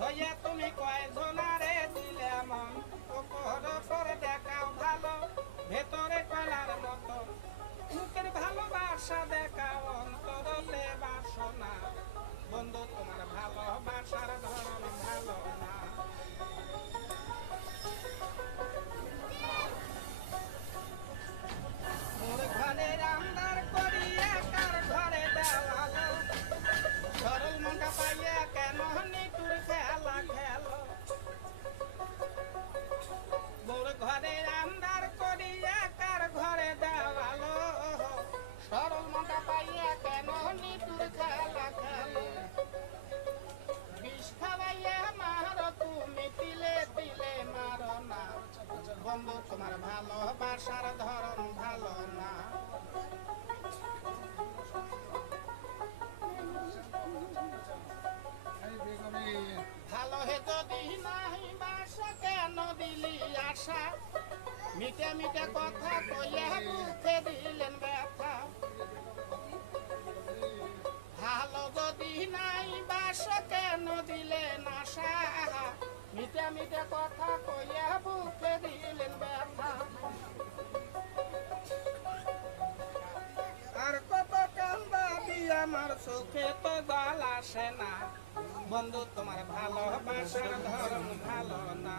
হইয়া তুমি কয়জনারে দিলে মন, উপর করে দেখাও ভালো, ভেতরে কলার মতো, মুখের ভালোবাসা দেখাও অন্তরতে বাসনা। বন্ধু তোমার ভালোবাসার ধরন ভালো না। মোর ঘরের আন্দার করিয়া কার ঘরে দেওয়ালো, সরল মনটা পাইয়া কেন নিটুর খেলা খেলো। মোর ঘরের আন্দার করিয়া কার ঘরে দেওয়ালো, সরল মনটা পাইয়া কেন নিটুর খেলা খেলো। বিষ খাওয়াইয়া মারো তুমি, তিলে তিলে মারো না। বন্ধু তোমার ভালোবাসার ধরন ভালো না। ভালো হে যদি নাই বাসা, কেন দিলি আশা, মিটে মিটে কথা কইয়া বুকে দিলেন ব্যথা। ভালো যদি নাই বাসা, কেন দিলেন আশা, মিটে মিটে কথা কইয়া বুকে দিলেন ব্যথা। আর কত কান্দাবি আমার চোখে তো জল আসে না। বন্ধু তোমার ভালোবাসার ধরন ভালো না।